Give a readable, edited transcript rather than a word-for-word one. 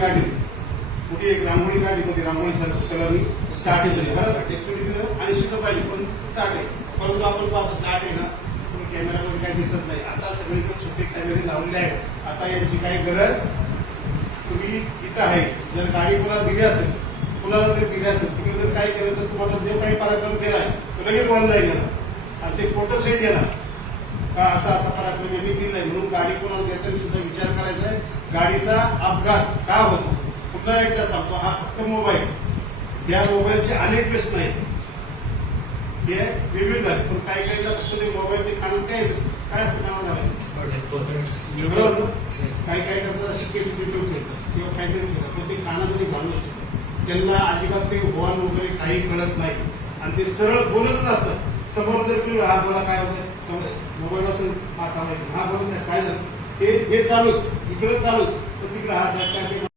काढली, कुठे एक रांगोळी काढली, मध्ये रांगोळी कलरनी 60 तरी ऍक्च्युअली तिथं 80 पाहिजे, पण 60 आहे. परंतु आपण पाहतो 60 आहे ना, कॅमेरामध्ये काही दिसत नाही. आता सगळीकडे छोटे कॅमेरे लावलेले आहेत. आता यांची काही गरज, तुम्ही इथं आहे, जर गाडी कोणाला दिली असेल, कुणाला जर दिली असेल, तुम्ही जर काय केलं तर तुम्हाला जो काही पराक्रम केला आहे तो लगेच ऑनलाईन येणार आणि ते फोटो सेट येणार का असा पराक्रम यांनी केलाय. म्हणून गाडी कोणाला देताना सुद्धा विचार करायचा आहे, गाडीचा अपघात का होतो. पुन्हा एकदा सांगतो, हा फक्त मोबाईल, या मोबाईलचे अनेक प्रश्न आहेत, हे वेगळे झाले. पण काही काहीला फक्त ते मोबाईल कानात काय असतं कानात झालं बरोबर. काही काही करतात अशी केस ठेवतात किंवा काहीतरी ठेवतात, पण ते कानामध्ये घालून असतात. त्यांना अजिबात ते होवान वगैरे काही कळत नाही आणि ते सरळ बोलतच असतात. समोर जर तुम्ही हा बोला काय होतं, मोबाईल असेल हा थांबायचं, हा बोला साहेब काय झालं, ते हे चालूच, इकडे चालूच, तर तिकडे हा साहेब काय